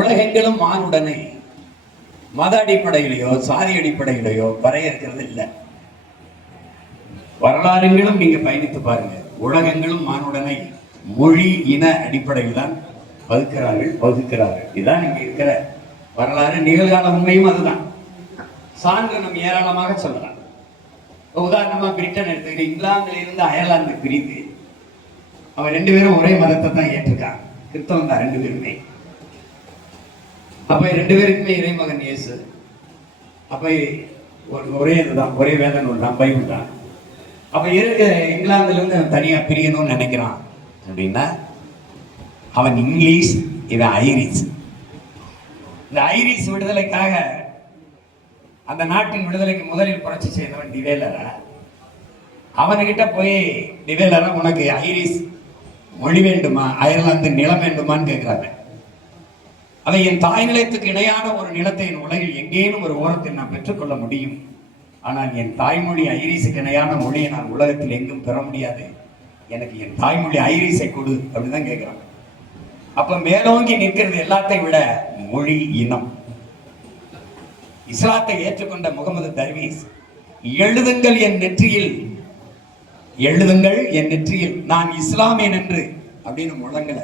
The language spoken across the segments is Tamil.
உலகெங்கிலும் மானுடனை மத அடிப்படையிலையோ சாதி அடிப்படையிலையோ வரையறுக்கிறது இல்லை. வரலாறுகளும் நீங்க பயணித்து பாருங்க. உலகங்களும் மானுடனை மொழி இன அடிப்படையில் தான் வகுக்கிறார்கள். இதுதான் இங்க இருக்கிற வரலாறு. நிகழ்கால உண்மையும் அதுதான். சான்று நம்ம ஏராளமாக சொல்லலாம். உதாரணமா பிரிட்டன் எடுத்துக்கிட்டு இங்கிலாந்துல இருந்து அயர்லாந்து பிரித்து அவன் 2 பேரும் ஒரே மதத்தை தான் ஏற்றிருக்காங்க. கிறிஸ்தவம் தான் 2 பேருமே. அப்ப 2 பேருக்குமே இறைமகன் இயேசு. அப்ப ஒரே இதுதான், ஒரே வேத நூல் தான், பைபிள் தான். அப்ப இங்கிலாந்துல இருந்து தனியா பிரியணும்னு நினைக்கிறான் அப்படின்னா அவன் இங்கிலீஷ், இவன் ஐரிஷ். இந்த ஐரிஷ் விடுதலைக்காக அந்த நாட்டின் விடுதலைக்கு முதலில் புரட்சி செய்தவன் டிவேலரா. அவன்கிட்ட போய் டிவேலரா உனக்கு ஐரிஷ் மொழி வேண்டுமா, அயர்லாந்து நிலம் வேண்டுமான்னு கேட்கிறாங்க. அதை என் தாய் நிலத்துக்கு இணையான ஒரு நிலத்தை என் உலகில் எங்கேனும் ஒரு ஓரத்தில் நான் பெற்றுக்கொள்ள முடியும். ஆனால் என் தாய்மொழி ஐரிஷுக்கு இணையான மொழியை நான் உலகத்தில் எங்கும் பெற முடியாது. எனக்கு என் தாய்மொழி ஐரிஷை கொடு அப்படிதான் கேட்கிறாங்க. அப்ப மேலோங்கி நிற்கிறது எல்லாத்தையும் விட மொழி இனம். இஸ்லாத்தை ஏற்றுக்கொண்ட முகமது தர்வீஸ் எழுதுங்கள் என் நெற்றியில், எழுதுங்கள் என் நெற்றியில் நான் இஸ்லாமியன் என்று அப்படின்னு முழங்கல,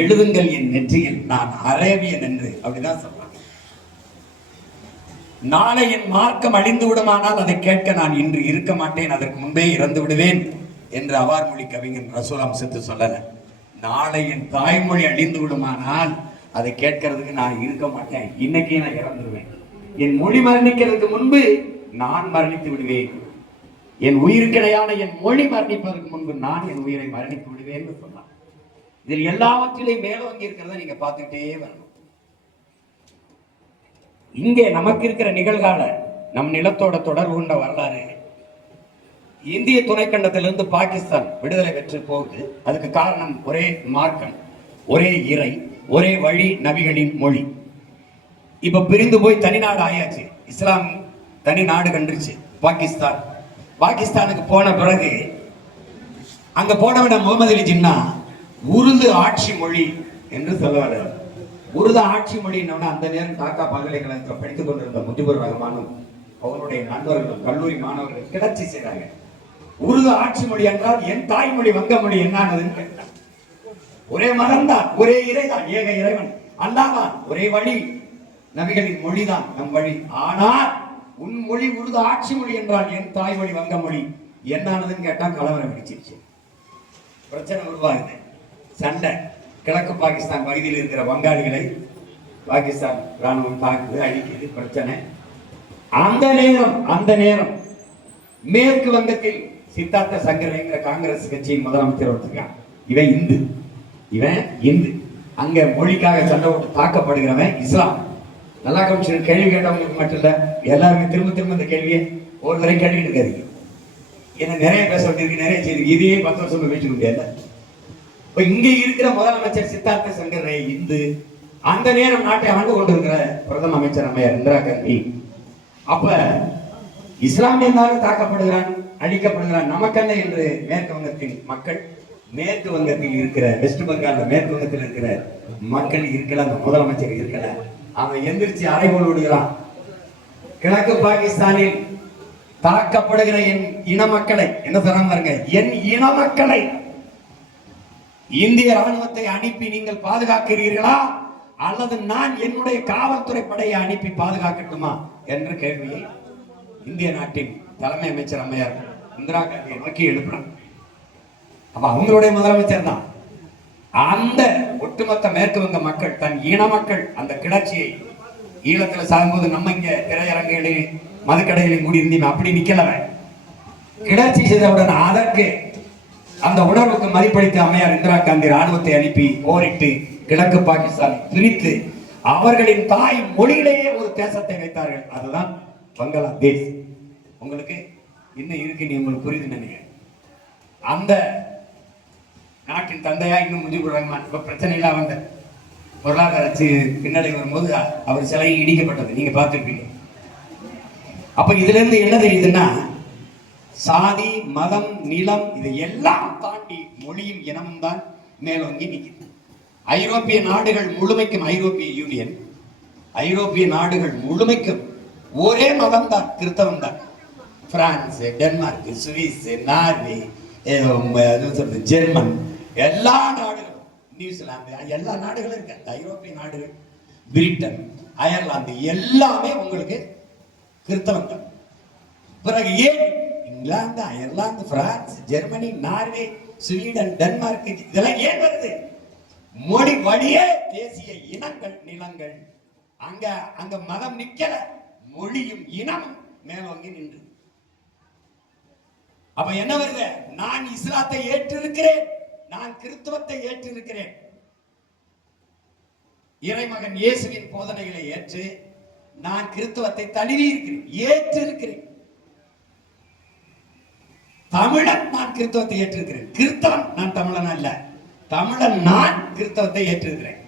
எழுதுங்கள் என் நெற்றியில் நான் அரேபியன் என்று அப்படிதான் சொல்றாங்க. நாளை என் மார்க்கம் அழிந்து விடுமானால் அதை கேட்க நான் இன்று இருக்க மாட்டேன், அதற்கு முன்பே இறந்து விடுவேன் என்று அவார் மொழி கவிஞன் ரசூல் அம்சத்து சொல்லல. நாளை என் தாய்மொழி அழிந்து விடுமானால் அதை கேட்கறதுக்கு நான் இருக்க மாட்டேன், இன்னைக்கே நான் இறந்துடுவேன். என் மொழி மரணிக்கிறதுக்கு முன்பு நான் மரணித்து விடுவேன். என் உயிருக்கிடையான என் மொழி மரணிப்பதற்கு முன்பு நான் என் உயிரை மரணித்து விடுவேன் சொன்னான். இதில் எல்லாவற்றிலையும் மேலோங்கி இருக்கிறத நீங்க பார்த்துட்டே வரணும். இங்கே நமக்கு இருக்கிற நிகழ்கால நம் நிலத்தோட தொடர்பு கொண்ட வரலாறு இந்திய துணைக்கண்டத்திலிருந்து பாகிஸ்தான் விடுதலை பெற்று போகுது. அதுக்கு காரணம் ஒரே மார்க்கம், ஒரே இறை, ஒரே வழி, நபிகளின் மொழி. இப்ப பிரிந்து போய் தனிநாடு ஆயாச்சு. இஸ்லாம் தனி நாடு கண்டுருச்சு பாகிஸ்தான். பாகிஸ்தானுக்கு போன பிறகு அங்க போனவிட முகமது அலி ஜின்னா உருது ஆட்சி மொழி என்று சொல்லுவாரு. உருது ஆட்சி மொழின்னு அந்த நேரம் டாக்கா பல்கலைக்கழகத்தில் படித்துக் கொண்டிருந்த முஜிபுர் ரஹ்மானும் அவருடைய நண்பர்களும் கல்லூரி மாணவர்கள் கிளர்ச்சி செய்தாங்க. உருது ஆட்சி மொழி என்றால் என் தாய்மொழி வங்க மொழி என்னன்னு கேட்டார். ஒரே மதம் தான், ஒரே இறைதான், ஏக இறைவன் அல்லாஹ்தான், ஒரே வழி, நபிகளின் மொழிதான் நம் வழி. ஆனால் உன் மொழி உருது ஆட்சி மொழி என்றால் என் தாய்மொழி வங்க மொழி என்னானதுன்னு கேட்டா கலவரம் வெடிச்சிருச்சு. பிரச்சனை உருவாகுது, சண்டை. கிழக்கு பாகிஸ்தான் பகுதியில் இருக்கிற வங்காளிகளை பாகிஸ்தான் ராணுவம் தாக்குது, அழிக்குது, பிரச்சனை. அந்த நேரம் மேற்கு வங்கத்தில் சித்தார்த்த சங்கரங்கிற காங்கிரஸ் கட்சியின் முதலமைச்சர் ஒருத்தருக்கான். இவன் இந்து. அங்க மொழிக்காக சண்டை போட்டு தாக்கப்படுகிறவன் இஸ்லாம். நல்லா கமிஷன் கேள்வி கேட்டவங்களுக்கு மட்டும் இல்ல, எல்லாருமே திரும்ப இந்த கேள்வியை ஒரு தடவை கேட்டுக்கிட்டு இருக்காரு. என்ன நிறைய பேச வேண்டியிருக்கு, நிறைய செய்தி, இதையே 10 வருஷம் பேசிக்க முடியாது. இங்க இருக்கிற முதலமைச்சர் சித்தார்த்த சங்கரை இந்து. அந்த நேரம் நாட்டை ஆண்டு கொண்டிருக்கிற பிரதம அமைச்சர் அம்மையார் இந்திரா காந்தி. அப்ப இஸ்லாமியனாக தாக்கப்படுகிறான், அழிக்கப்படுகிறான், நமக்கல்ல என்று மேற்கு வங்கத்தின் மக்கள், மேற்கு வங்கத்தில் இருக்கிற வெஸ்ட் பெங்கால் மேற்கு வங்கத்தில் இருக்கிற மக்கள் இருக்கல, அந்த முதலமைச்சர் இருக்கல. அவன் எந்திரிச்சு அறைகோல் விடுகிறான். கிழக்கு பாகிஸ்தானில் தாக்கப்படுகிற என் இன மக்களை என்ன சொல்றாங்க பாருங்க, என் இன மக்களை இந்திய ராணுவத்தை அனுப்பி நீங்கள் பாதுகாக்கிறீர்களா அல்லது நான் என்னுடைய காவல்துறை படையை அனுப்பி பாதுகாக்கட்டுமா என்ற கேள்வியை இந்திய நாட்டின் தலைமை அமைச்சர் அம்மையார் இந்திரா காந்தியை நோக்கி எழுப்பினார். அப்ப அவங்களுடைய முதலமைச்சர் தான். அந்த ஒட்டுமொத்த மேற்கு வங்க மக்கள், தன் இன மக்கள் அந்த கிளர்ச்சியை ஈழத்துல சாகும்போது நம்ம இங்க திரையரங்குகளில் மதுக்கடைகளில் மூடி இருந்தீங்க, அப்படி நிக்கலவன். கிளர்ச்சி செய்தவுடன் அதற்கு அந்த உணர்வுக்கு மதிப்பளித்து அம்மையார் இந்திரா காந்தி ராணுவத்தை அனுப்பி போரிட்டு கிழக்கு பாகிஸ்தான் பிரித்து அவர்களின் தாய் மொழியிலேயே ஒரு தேசத்தை வைத்தார்கள். அதுதான் பங்களாதேஷ். உங்களுக்கு இன்னும் இருக்கு, நீ உங்களுக்கு புரியுது நினைக்கிறேன். அந்த நாட்டின் தந்தையா இன்னும் முஜிபுர் ரஹ்மான். இப்ப பிரச்சனைலாம் வந்த பொருளாதார பின்னடை வரும்போது அவர் சிலை இடிக்கப்பட்டது, நீங்க பார்த்துருப்பீங்க. அப்ப இதுல இருந்து என்ன தெரியுதுன்னா, சாதி, மதம், நிலம் இதை எல்லாம் தாண்டி மொழியும் இனமும் தான் மேலோங்கி நிற்குது. ஐரோப்பிய நாடுகள் முழுமைக்கும், ஐரோப்பிய யூனியன், ஐரோப்பிய நாடுகள் முழுமைக்கும் ஒரே மதம் தான், கிறிஸ்தவம் தான். France, Denmark, Swiss, Norway, German, எல்லா நாடுகளும், நியூசிலாந்து, எல்லா நாடுகளும் இருக்கு. ஐரோப்பிய நாடுகள், பிரிட்டன், அயர்லாந்து எல்லாமே உங்களுக்கு கிறிஸ்தவம் தான். பிறகு ஏன் England, Ireland, France, Germany, Norway, Sweden, Denmark இதெல்லாம் ஏன் வருது? மொழி வழியே தேசிய இனங்கள், நிலங்கள். அங்க மதம் நிக்கல, மொழியும் இனமும் மேலோங்கி நின்று. அப்ப என்ன வருது? நான் இஸ்லாத்தை ஏற்றிருக்கிறேன், நான் கிறிஸ்துவத்தை ஏற்றிருக்கிறேன். இறைமகன் இயேசுவின் போதனைகளை ஏற்று நான் கிறிஸ்துவத்தை தழுவி இருக்கிறேன், ஏற்று இருக்கிறேன். தமிழன் நான் கிறிஸ்தவத்தை ஏற்றிருக்கிறேன். கிறிஸ்தவன் நான் தமிழன் அல்ல, தமிழன் நான் கிறிஸ்தவத்தை ஏற்றிருக்கிறேன்.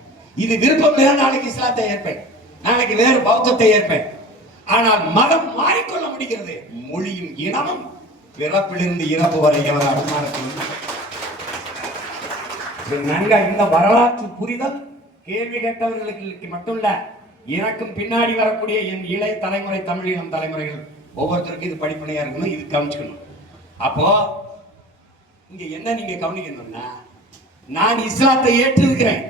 இது விருப்பம் இல்லை, நாளைக்கு இஸ்லாத்தை ஏற்பேன், நாளைக்கு வேறு பௌத்தத்தை ஏற்பேன். ஆனால் மதம் மாறிக்கொள்ள முடிகிறது. மொழியும் இனமும் பிறப்பிலிருந்து இறப்பு வரை எவர் அனுமானத்தில் நன்க இந்த வரலாற்று புரிதல் கேள்வி கேட்டவர்களுக்கு மட்டுமல்ல, எனக்கும் பின்னாடி வரக்கூடிய என் இளைய தலைமுறை, தமிழ் இளம் தலைமுறைகள் ஒவ்வொருத்தருக்கும் இது படிப்பனையா இருக்கணும், இது கவனிச்சுக்கணும். அப்போ இங்க என்ன நீங்க கவனிக்கணும்னா, நான் இஸ்லாத்தை ஏற்றிருக்கிறேன்,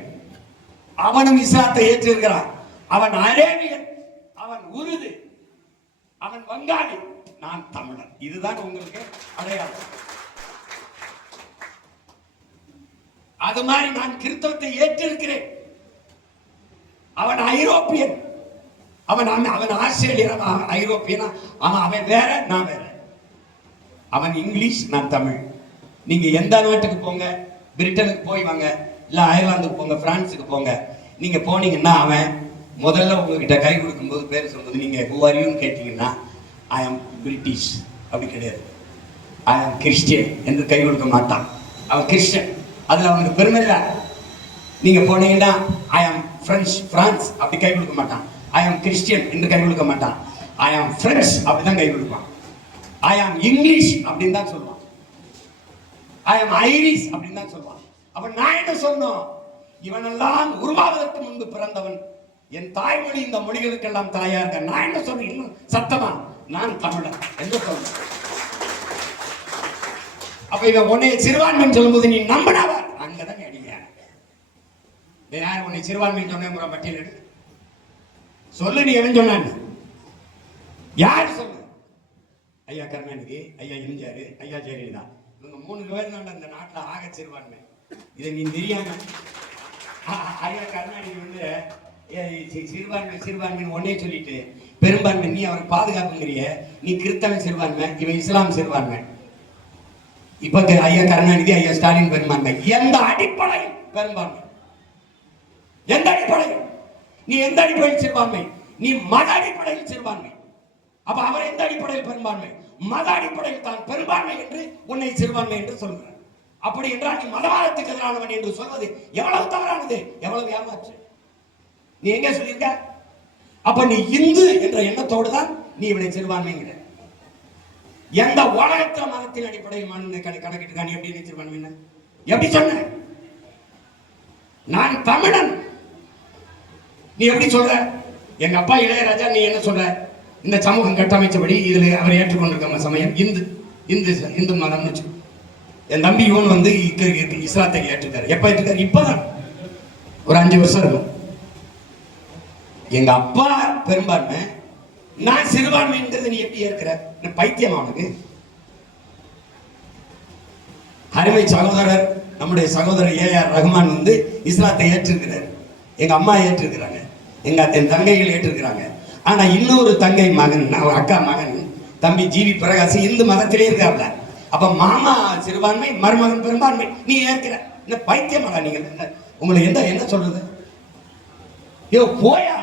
அவனும் இஸ்லாத்தை ஏற்றிருக்கிறான். அவன் அரேபியன், அவன் உருது, அவன் வங்காளி, நான் தமிழன். இதுதான் உங்களுக்கு அடையாளம். அது மாதிரி நான் கிறிஸ்தவத்தை ஏற்றிருக்கிறேன். அவன் ஐரோப்பியன், அவன் ஆஸ்திரேலியன், ஐரோப்பியன், அவன் வேற, நான் வேற. அவன் இங்கிலீஷ், நான் தமிழ். நீங்க எந்த நாட்டுக்கு போங்க, பிரிட்டனுக்கு போய் வாங்க, இல்ல அயர்லாந்துக்கு போங்க, பிரான்ஸுக்கு போங்க. நீங்க போனீங்கன்னா அவன் முதல்ல உங்ககிட்ட கை கொடுக்கும்போது பேர் சொல்லும்போது நீங்க ஹூ ஆர் யூன்னு கேட்டீங்கன்னா, ஐ ஆம் பிரிட்டிஷ் அப்படி கிடையாது, ஐ ஆம் கிறிஸ்டியன் என்று கை கொடுக்க மாட்டான். அவன் கிறிஸ்டியன், அதுல அவனுக்கு பெருமை இல்லை. நீங்க போனீங்கன்னா ஐ ஆம் பிரான்ஸ் அப்படி கை கொடுக்க மாட்டான். ஐ ஆம் கிறிஸ்டியன் என்று கை கொடுக்க மாட்டான். ஐ ஆம் பிரெஞ்ச் அப்படிதான் கை கொடுப்பான். ஐ ஆம் இங்கிலீஷ் அப்படின்னு தான் சொல்லுவான். ஐ ஆம் ஐரிஷ் அப்படின்னு தான் சொல்லுவான். அப்ப நான் என்ன சொன்னோம்? இவனெல்லாம் உருவாவதற்கு முன்பு பிறந்தவன், என் தாய்மொழி இந்த மொழிகளுக்கெல்லாம் தாயா இருக்க. நான் என்ன சொன்னேன்? இன்னும் சத்தமா, நான் தமிழன் என்று சொன்னேன். அப்ப இவன் உன்னை சிறுபான்மைன்னு சொல்லும்போது நீ நம்பினவர், அங்கதான் அடிங்க. யார் உன்னை சிறுபான்மைன்னு சொன்ன பட்டியல் எடுத்து சொல்லு. நீ எவன் சொன்னான்னு யாரு சொல்லு? ஐயா கருணாநிதி, ஐயா எம்ஜிஆர், ஐயா ஜெயலலிதா, இவங்க 3 பேர் தான் இந்த நாட்டில் ஆக சிறுபான்மை. இதை நீ தெரியாம ஐயா கருணாநிதி வந்து சிறுபான்மை ஒன்னே சொல்லிட்டு பெரும்பான்மை நீ அவருக்கு பாதுகாப்புங்கிறிய. நீ கிறிஸ்தவன் சிறுபான்மை, இவன் இஸ்லாம் சிறுபான்மை. இப்ப ஐயா கருணாநிதி, ஐயா ஸ்டாலின் பெரும்பான்மை. எந்த அடிப்படையில் பெரும்பான்மை? எந்த அடிப்படையில்? நீ எந்த அடிப்படையில் சிறுபான்மை? நீ மத அடிப்படையில் சிறுபான்மை. அப்ப அவர் எந்த அடிப்படையில் பெரும்பான்மை? மத அடிப்படையில் தான் பெரும்பான்மை என்று உன்னை சிறுபான்மை என்று சொல்கிறார். அப்படி என்றால் நீ மதவாதத்துக்கு எதிரானவன் என்று சொல்வது எவ்வளவு தவறானது, எவ்வளவு ஏமாற்று. நீ எங்க சொல்லியிருக்க? அப்ப நீ இந்து என்ற எண்ணத்தோடு தான் நீ இவனை சிறுபான்மைங்கிற. எந்த உலகத்துல மதத்தின் அடிப்படையில் மனு கணக்கிட்டு நீ எப்படி சிறுபான்மை? எப்படி சொன்ன? நான் தமிழன் நீ எப்படி சொல்ற? எங்க அப்பா இளையராஜா, நீ என்ன சொல்ற? இந்த சமூகம் கட்டமைச்சபடி இதுல அவர் ஏற்றுக்கொண்டிருக்க சமயம் இந்து மதம்னு வச்சு. என் தம்பி இவன் வந்து இஸ்லாத்தை ஏற்றுக்காரு. எப்ப ஏற்றுக்காரு? இப்பதான் ஒரு 5 வருஷம் இருக்கும். எங்க அப்பா பெரும்பான்மை, நான் சிறுபான்மைங்கிறது நீ எப்படி ஏற்கிற? பைத்தியம் அவனுக்கு. அருமை சகோதரர், நம்முடைய சகோதரர் ஏஆர் ரஹ்மான் வந்து இஸ்லாத்தை ஏற்றிருக்கிறார். எங்க அம்மா ஏற்றிருக்கிறாங்க, என் தங்கைகள் ஏற்றிருக்கிறாங்க. ஆனா இன்னொரு தங்கை மகன், அக்கா மகன் தம்பி ஜிவி பிரகாஷ் இந்து மதத்திலே இருக்காப்ல. அப்ப மாமா சிறுபான்மை, மருமகன் பெரும்பான்மை. நீ ஏற்கிற? இந்த பைத்தியமாடா நீங்க. உங்களை என்ன சொல்றது? ஐயோ போயா,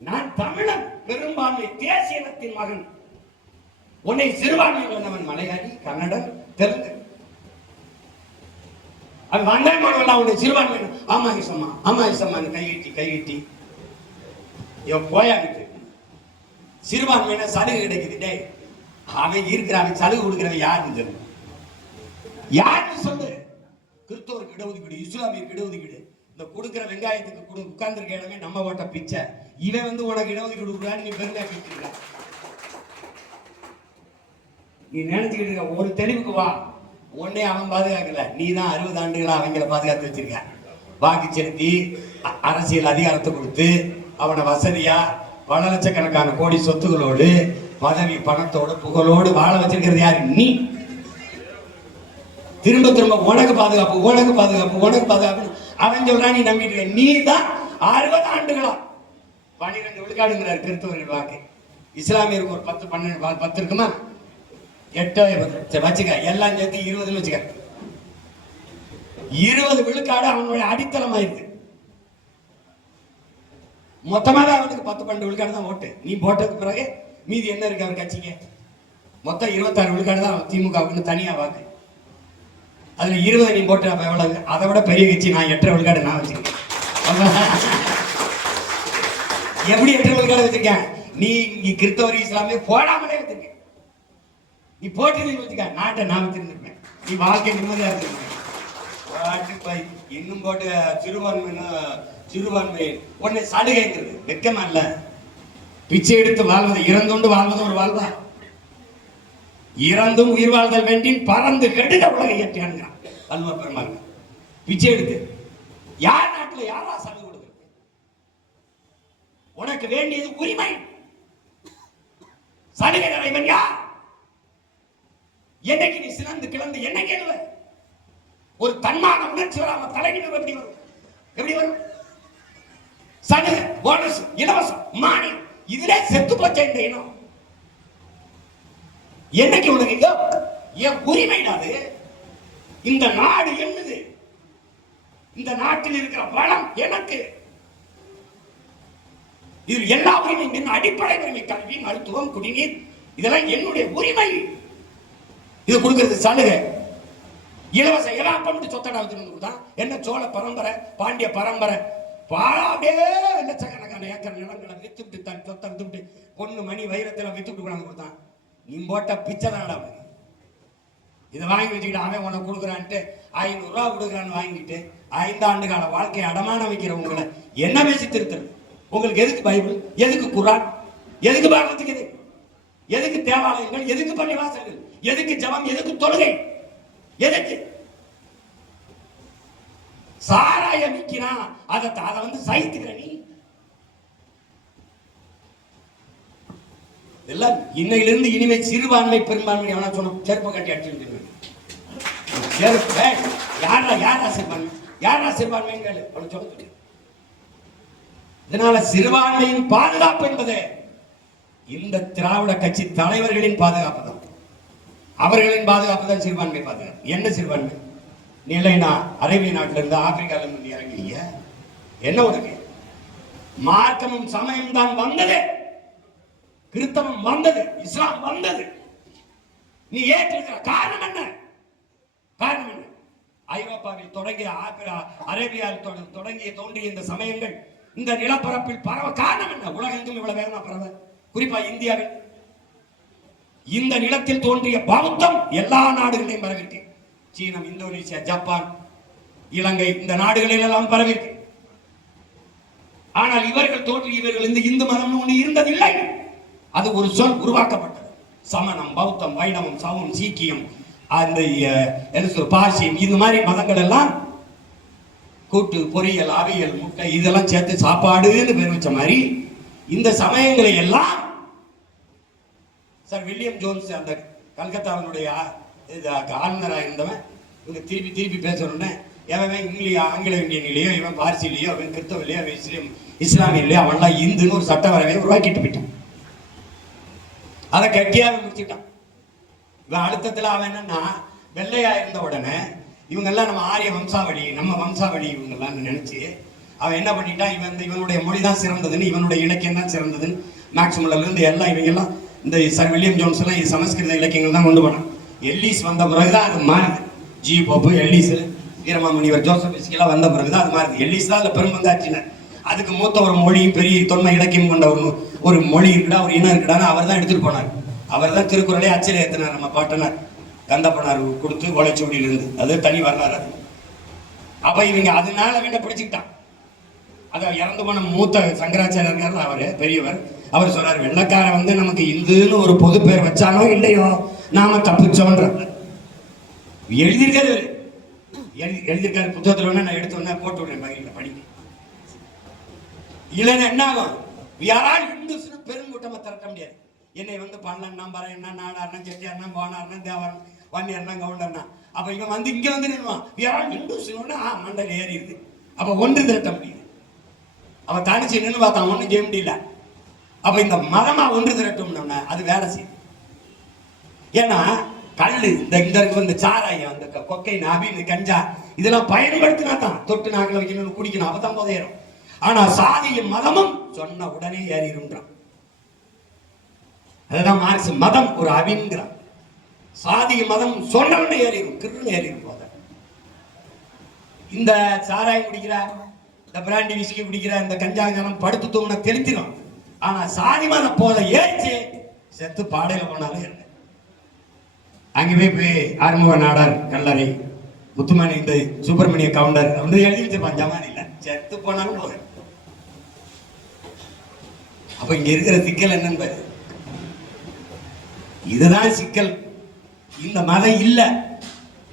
நான் தமிழன், பெரும்பான்மை தேசியத்தின் மகன். உன்னை சிறுபான்மை சொன்னவன் மலையாளி, கன்னடன், தெலுங்கு. அது வந்தாய் மாணவன் உன்னை சிறுபான்மை. ஆமா இசம்மா, ஆமா இசம்மான்னு கையிட்டி போயாங்கிட்டு. சிறுபான்மையின சலுகை கிடைக்குது. அவன் இருக்கிறவன் சலுகை கொடுக்கிறவன் யாருன்னு சொல்லு, யாருன்னு சொல்லு. கிறிஸ்தவருக்கு இடஒதுக்கீடு, இஸ்லாமியருக்கு இடஒதுக்கீடு, இந்த கொடுக்குற வெங்காயத்துக்கு உட்கார்ந்துருக்க இடமே நம்ம ஓட்ட பிச்சை. இவன் வந்து உனக்கு இடஒதுக்கீடு கொடுக்குறான்னு நீ பெருமையா பேசிருக்க. நீ நினைச்சுக்கிட்டு இருக்க ஒரு தெளிவுக்கு வா. உடனே அவன் பாதுகாக்கல, நீ தான் 60 ஆண்டுகளா அவங்கள பாதுகாத்து வச்சிருக்க. வாக்கு செலுத்தி அரசியல் அதிகாரத்தை கொடுத்து அவனை வசதியா பல லட்சக்கணக்கான கோடி சொத்துகளோடு பதவி பணத்தோடு புகழோடு வாழ வச்சிருக்கிறது யாரு? நீ. திரும்ப திரும்ப உனக்கு பாதுகாப்பு உனக்கு பாதுகாப்பு உனக்கு பாதுகாப்பு அவன் சொல்றான், நீ நம்பிட்டு இருக்க. நீ தான் 60 ஆண்டுகளா 12 விழுக்காடுங்கிறார் கிறிஸ்தவர்கள் வாக்கு. இஸ்லாமியருக்கு ஒரு 10 12 10 இருக்குமா? 8 வச்சுக்க, எல்லாம் சேர்த்து 20 வச்சுக்க. 20 விழுக்காடு அவனுடைய அடித்தளம் ஆயிருக்கு. மொத்தமாக அவனுக்கு 10 12 விழுக்காடு தான் ஓட்டு. நீ போட்டதுக்கு பிறகு மீதி என்ன இருக்கு அவர் கட்சிக்கு? மொத்தம் 26 விழுக்காடு தான் திமுகவுக்கு தனியா வாக்கு. அதுல 20 நீ போட்டு அப்ப எவ்வளவு? அதை விட பெரிய கட்சி நான் 8 விழுக்காடு நான் வச்சிருக்கேன். எப்படி 8 விழுக்காடு வச்சிருக்கேன்? நீ கிறிஸ்தவரி இஸ்லாமிய போடாமலே வச்சிருக்க. நீ போட்டு வச்சுக்க, நாட்டை நான் வச்சிருந்திருப்பேன். நீ வாழ்க்கை நிம்மதியா இருந்திருப்பேன். இன்னும் போட்டு சிறுபான்மை ஒன்னு சலுகைங்கிறது வெக்கமா இல்ல? பிச்சை எடுத்து வாழ்வது, இறந்தோண்டு வாழ்வது ஒரு வாழ்வா? இறந்தும் உயிர் வாழ்தல் வேண்டின் பறந்து கெடுத உலகை ஏற்றியான்கிறான் வள்ளுவர் பெருமாள். பிச்சை எடுத்து யார் நாட்டில் யாரா சலுகை கொடுக்கிறது? உனக்கு வேண்டியது உரிமை. சலுகை தலைவன் யார்? என்னைக்கு நீ சிறந்து கிளந்து என்ன கேள்வ? ஒரு தன்மான உணர்ச்சி வராம தலைநிமிர்வு எப்படி வரும்? எப்படி வரும்? சலுகை, போனஸ், இலவசம், மானியம், இதுல செத்து போச்ச இந்த இனம். என்னைக்கு உனக்கு என் உரிமைடாது? இந்த நாடு என்னது? இந்த நாட்டில் இருக்கிற வளம் எனக்கு. இது எல்லா உரிமையும் அடிப்படை உரிமை. கல்வி, மருத்துவம், குடிநீர், இதெல்லாம் என்னுடைய உரிமை. இது கொடுக்கிறது சலுகை. இலவசம் எல்லாம் பண்ணிட்டு சொத்தடா வச்சிருந்தான். என்ன சோழ பரம்பரை, பாண்டிய பரம்பரை, பாடாவே லட்சக்கணக்கான ஏக்கர் நிலங்களை வித்துட்டு சொத்தை வித்துட்டு பொண்ணு மணி வைரத்தில் வித்துட்டு கொண்டாந்து கொடுத்தான். நீ போட்ட பிச்சை தான்டா. இதை வாங்கி வச்சுக்கிட்டு அவன் உனக்கு கொடுக்குறான்ட்டு 500 ரூபா கொடுக்குறான்னு வாங்கிட்டு 5 ஆண்டு கால வாழ்க்கையை அடமான வைக்கிற உங்களை என்ன பேசி திருத்துறது? உங்களுக்கு எதுக்கு பைபிள்? எதுக்கு குர்ஆன்? எதுக்கு பாரதத்துக்கு? எதுக்கு தேவாலயங்கள்? எதுக்கு பள்ளிவாசல்கள்? எதுக்கு ஜபம்? எதுக்கு தொழுகை? எதுக்கு சாராயம் விற்கிறா? அதை வந்து சகித்துக்கிற நீ. எல்லாம் இன்னையிலிருந்து இனிமே சிறுபான்மை பெரும்பான்மை எவனா சொன்ன செருப்ப கட்டி அடிச்சு யாரா சிறுபான்மை, யாரா சிறுபான்மை சொல்ல. இதனால சிறுபான்மையின் பாதுகாப்பு என்பது இந்த திராவிட கட்சி தலைவர்களின் பாதுகாப்பு தான். அவர்களின் பாதுகாப்பு தான் சிறுபான்மை பாதுகாப்பு. என்ன சிறுபான்மை? நிலைனா அரேபிய நாட்டில இருந்து ஆப்பிரிக்கால இருந்து இறங்கிய என்ன உனக்கு? மார்க்கமும் சமயம் தான் வந்தது, கிறிஸ்தவம் வந்தது, இஸ்லாம் வந்தது. நீ ஏற்றிருக்கிற காரணம் என்ன? காரணம் என்ன? ஐரோப்பாவில் தொடங்கிய அரேபியாவில் தொடங்கிய தோன்றிய இந்த சமயங்கள் இந்த நிலப்பரப்பில் பரவ காரணம் என்ன? உலகெங்கும் இவ்வளவு வேகமா பரவ, குறிப்பா இந்தியாவில் இந்த நிலத்தில் தோன்றிய பௌத்தம் எல்லா நாடுகளிலும் பரவிருக்கு. சீனம், இந்தோனேசியா, ஜப்பான், இலங்கை, இந்த நாடுகளில் எல்லாம் பரவிருக்கு. ஆனால் இவர்கள் தோன்றி இவர்கள் இந்த இந்து மதம் ஒன்று இருந்ததில்லை. அது ஒரு சொல் உருவாக்கப்பட்டது. சமணம், பௌத்தம், வைணவம், சவம், சீக்கியம், அந்த பாசியம், இந்த மாதிரி மதங்கள் எல்லாம் கூட்டு பொரியல், அவியல், முட்டை இதெல்லாம் சேர்த்து சாப்பாடுன்னு பேர் வச்ச மாதிரி இந்த சமயங்களை எல்லாம் சார் வில்லியம் ஜோன்ஸ் அந்த கல்கத்தாவினுடைய ஆளுநராக இருந்தவன் இவங்க திருப்பி திருப்பி பேசணும்னு எவன் ஆங்கில இந்தியன்லையோ, இவன் பார்சிலையோ, அவன் கிறிஸ்தவலையோ, அவன் இஸ்லாமியிலையோ அவன்லாம் இந்துன்னு ஒரு சட்ட வரைவை உருவாக்கிட்டு போயிட்டான். அதை கட்டியாக முடிச்சுட்டான். இவன் அழுத்தத்தில் அவன் என்னன்னா வெள்ளையா இருந்த உடனே இவங்கெல்லாம் நம்ம ஆரிய வம்சாவளி, நம்ம வம்சாவளி இவங்கெல்லாம் நினைச்சு அவன் என்ன பண்ணிட்டான், இவனுடைய மொழி தான் சிறந்ததுன்னு, இவனுடைய இலக்கியம் தான் சிறந்ததுன்னு மேக்சிமம்ல இருந்து எல்லாம் இவங்கெல்லாம் இந்த சர் வில்லியம் ஜோன்ஸ் எல்லாம் சமஸ்கிருத இலக்கியங்கள் தான் கொண்டு போனான். எல்லிஸ் வந்த பிறகுதான் அது மாறுது. G Pope, Ellis, Veeramamunivar, Joseph எல்லாம் வந்த பிறகுதான் அது மாறுது. எல்லிஸ் தான் அதில் பெரும்பங்காற்றினார். அதுக்கு மூத்த ஒரு மொழியும் பெரிய தொன்மை இலக்கியம் கொண்ட ஒரு மொழி இருக்குடா, ஒரு இனம் இருக்குடான்னு அவர் தான் எடுத்துட்டு போனார். அவர் தான் திருக்குறளே அச்சில் ஏற்றினார். நம்ம பாட்டனார் கந்தப்பனார் கொடுத்து ஓலைச்சுவடியிலிருந்து. அது தனி வரலாறு. அப்ப இவங்க அதனால வேண்ட பிடிச்சுக்கிட்டான். அத இறந்து போன மூத்த சங்கராச்சாரியர் அவரு பெரியவர், அவர் சொல்றாரு, வெள்ளக்காரன் வந்து நமக்கு இந்துன்னு ஒரு பொது பேர் வச்சானோ இல்லையோ நாம தப்பிச்சோன்ற எழுதியிருக்காரு. எழுதியிருக்காரு புத்தகத்துல ஒண்ணு, நான் எடுத்து ஒண்ணு போட்டு விடுறேன் மகிழ்ச்சி படிக்க. இல்லைன்னா என்ன ஆகும்? யாரால் இந்து பெருங்கூட்டமா திரட்ட முடியாது. என்னை வந்து பண்ணலன்னா பறையண்ணா நாடாருனா செட்டியாருனா போனாருனா தேவரன் வன்னியர்னா கவுண்டர்னா, அப்ப இவன் வந்து இங்க வந்து நின்றுவான். யாரால் இந்து மண்டல் ஏறி இருக்கு. அப்ப ஒன்று திரட்ட முடியுது. அவன் தனிச்சு நின்று பார்த்தான், ஒன்றும் செய்ய முடியல. அப்ப இந்த மதமா ஒன்று திரட்டோம்னா அது வேலை செய்யும். ஏன்னா கல்லு இந்த இந்த சாராயம், அந்த கொக்கை நாபி, இந்த கஞ்சா இதெல்லாம் பயன்படுத்தினா தான் தொட்டு நாக்கில் வைக்கணும், குடிக்கணும், அப்பதான் போதையிடும். ஆனா சாதியும் மதமும் சொன்ன உடனே ஏறிடும்ன்றான். அதுதான் மார்க்ஸ் மதம் ஒரு அபிங்கிறான். சாதிய மதம் சொன்ன உடனே ஏறிடும், கிருன்னு ஏறிடும் போத. இந்த சாராயம் குடிக்கிற, இந்த பிராண்டி விஸ்கி குடிக்கிற, இந்த கஞ்சா காலம் படுத்து தூங்கின தெளிஞ்சிடும். ஆனா சாதி மதம் போல ஏறிச்சு செத்து பாடையில போனாலும் இல்லை. அங்கே போய் ஆறுமுக நாடார் கல்லறை, முத்துமணி இந்த சுப்பிரமணிய கவுண்டர் வந்து எழுதி வச்சிருப்பான் ஜமான் இல்ல, செத்து போனாலும் போதும். அப்ப இங்க இருக்கிற சிக்கல் என்னன்னு, இதுதான் சிக்கல். இந்த மதம் இல்ல,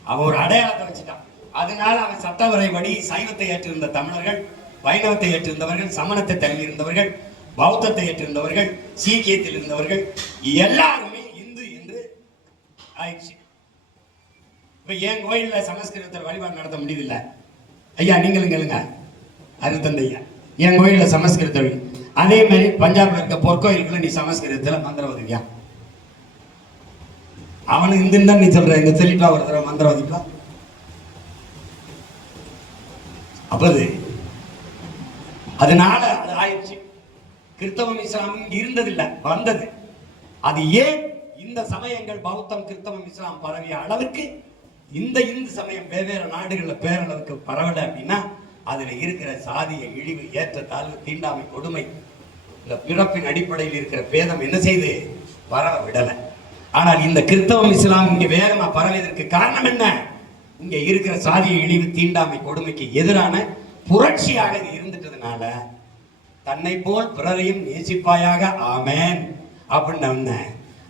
அவன் ஒரு அடையாளத்தை வச்சுட்டான். அதனால அவன் சட்டவரைப்படி சைவத்தை ஏற்றிருந்த தமிழர்கள், வைணவத்தை ஏற்றிருந்தவர்கள், சமணத்தை தள்ளி இருந்தவர்கள், பௌத்தத்தை ஏற்றிருந்தவர்கள், சீக்கியத்தில் இருந்தவர்கள் எல்லாருமே இந்து என்று ஆயிடுச்சு. இப்ப என் கோயில்ல சமஸ்கிருதத்தில் வழிபாடு நடத்த முடியுதில்ல. ஐயா நீங்களும் கேளுங்க, அருத்தந்தை ஐயா, என் கோயில்ல சமஸ்கிருத, அதே மாதிரி பஞ்சாப்ல இருக்க பொற்கோயிலுக்குள்ள நீ சமஸ்கிருதத்துல மந்திரம் உதவியா? அவனு இந்துன்னு தான் நீ சொல்ற, எங்க சொல்லிட்டா ஒரு தடவை மந்திரம் உதவிப்பா. அப்பது அதனால அது ஆயிடுச்சு. கிறிஸ்தவம் இஸ்லாமும் இருந்ததில்லை, வந்தது. அது ஏன் இந்த சமயங்கள் பௌத்தம் கிறிஸ்தவம் இஸ்லாம் பரவிய அளவுக்கு இந்த இந்து சமயம் வெவ்வேறு நாடுகளில் பேரளவுக்கு பரவல அப்படின்னா அதுல இருக்கிற சாதிய இழிவு, ஏற்றத்தாழ்வு, தீண்டாமை, கொடுமை, இந்த பிறப்பின் அடிப்படையில் இருக்கிற பேதம் என்ன செய்து பரவ விடலை. ஆனால் இந்த கிறிஸ்தவம் இஸ்லாம் இங்க வேகமா பரவியதற்கு காரணம் என்ன? இங்க இருக்கிற சாதிய இழிவு, தீண்டாமை, கொடுமைக்கு எதிரான புரட்சியாக இது இருந்துட்டதுனால தன்னை போல் பிறரையும் நேசிப்பாயாக ஆமேன் அப்படின்னு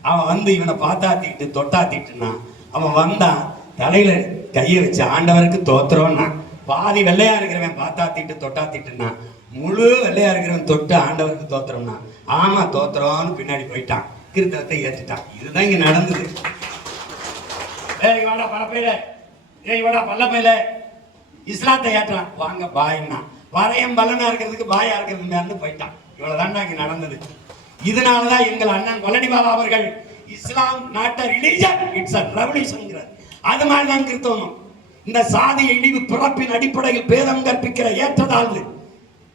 அவன் வந்து இவனை பார்த்தாத்திட்டு தொட்டாத்திட்டுனா அவன் வந்தான் தலையில கையை வச்சு ஆண்டவருக்கு தோத்துறோம்னா, பாதி வெள்ளையா இருக்கிறவன் பார்த்தாத்திட்டு தொட்டாத்திட்டுனா, முழு வெள்ளையா இருக்கிறவன் தொட்டு ஆண்டவருக்கு தோத்துறோம்னா ஆமா தோத்துறோம்னு பின்னாடி போயிட்டான், கிறிஸ்தவத்தை ஏற்றுட்டான். இதுதான் இங்க நடந்தது. ஏய் வாடா பரப்பையில, ஏய் வாடா பல்லப்பையில, இஸ்லாத்தை ஏற்றான், வாங்க பாய்னா வரையம் பலனா இருக்கிறதுக்கு பாயா இருக்கிறது போயிட்டான். இவ்வளவுதான் இங்க நடந்தது. இதனாலதான் எங்கள் அண்ணன் பழனிபாபா அவர்கள் இஸ்லாம் நாட்ட ரிலிஜன், இட்ஸ் a revolution. அது மாதிரிதான் கிறிஸ்தவம். இந்த சாதிய இழிவு, பிறப்பின் அடிப்படையில் பேதம் கற்பிக்கிற ஏற்றதாழ்வு,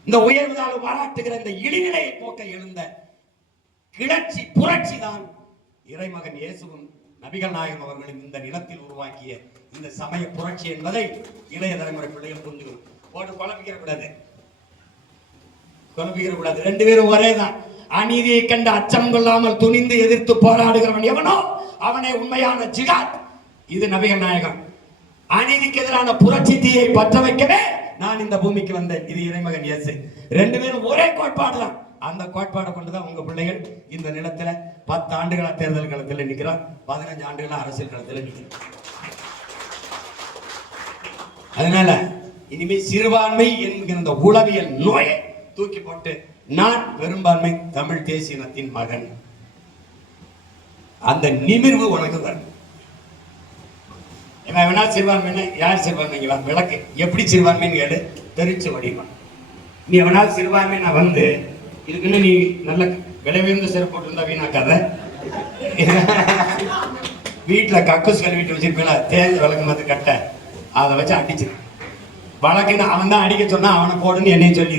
இந்த உயர்வுதாழ்வு பாராட்டுகிற இந்த இழிநிலையை போக்க எழுந்த கிளர்ச்சி, புரட்சி தான் இறைமகன் இயேசுவும் நபிகள் நாயகம் அவர்களும் இந்த நிலத்தில் உருவாக்கிய இந்த சமய புரட்சி என்பதை இளைய தலைமுறை பிள்ளைகள் புரிஞ்சுக்கணும். போட்டு குழப்பிக்கிற கூடாது. ரெண்டு பேரும் ஒரே தான். அநீதியை கண்டு அச்சம் கொள்ளாமல் துணிந்து எதிர்த்து போராடுகிறவன் எவனோ அவனே உண்மையான ஜிகாத். இது நபிகள் நாயகம். அநீதிக்கு எதிரான புரட்சி தீயை பற்ற வைக்கவே நான் இந்த பூமிக்கு வந்தேன். இது இறைமகன் இயேசு. ரெண்டு பேரும் ஒரே கோட்பாடு தான். அந்த கோட்பாடை கொண்டுதான் உங்க பிள்ளைகள் இந்த நிலத்துல 10 ஆண்டுகளா தேர்தல் களத்தில் நிற்கிறான், 15 ஆண்டுகளா அரசியல் களத்தில் நிற்கிறான். அதனால இனிமே சிறுபான்மை என்கிற இந்த உளவியல் நோயை தூக்கி போட்டு நான் பெரும்பான்மை தமிழ் தேசியனத்தின் மகன், அந்த நிமிர்வு உனக்கு வரும். வேணா சிறுபான்மை யார் சிறுபான்மை விளக்கு எப்படி சிறுபான்மைன்னு கேடு தெரிச்சு வடிவான். நீ எவனால் சிறுபான்மை நான் வந்து இதுக்குன்னு நீ நல்ல விலை உயர்ந்த சிறப்பு போட்டிருந்தா வீணாக்காத. வீட்டுல கக்கூஸ் கழுவிட்டு வச்சிருப்பீங்களா, தேர்ந்து விளக்கு மாதிரி கட்ட, அதை வச்சு அடிச்சிரு. வழக்குன்னு அவன் தான் அடிக்க சொன்னா அவனை போடுன்னு என்னையும் சொல்லி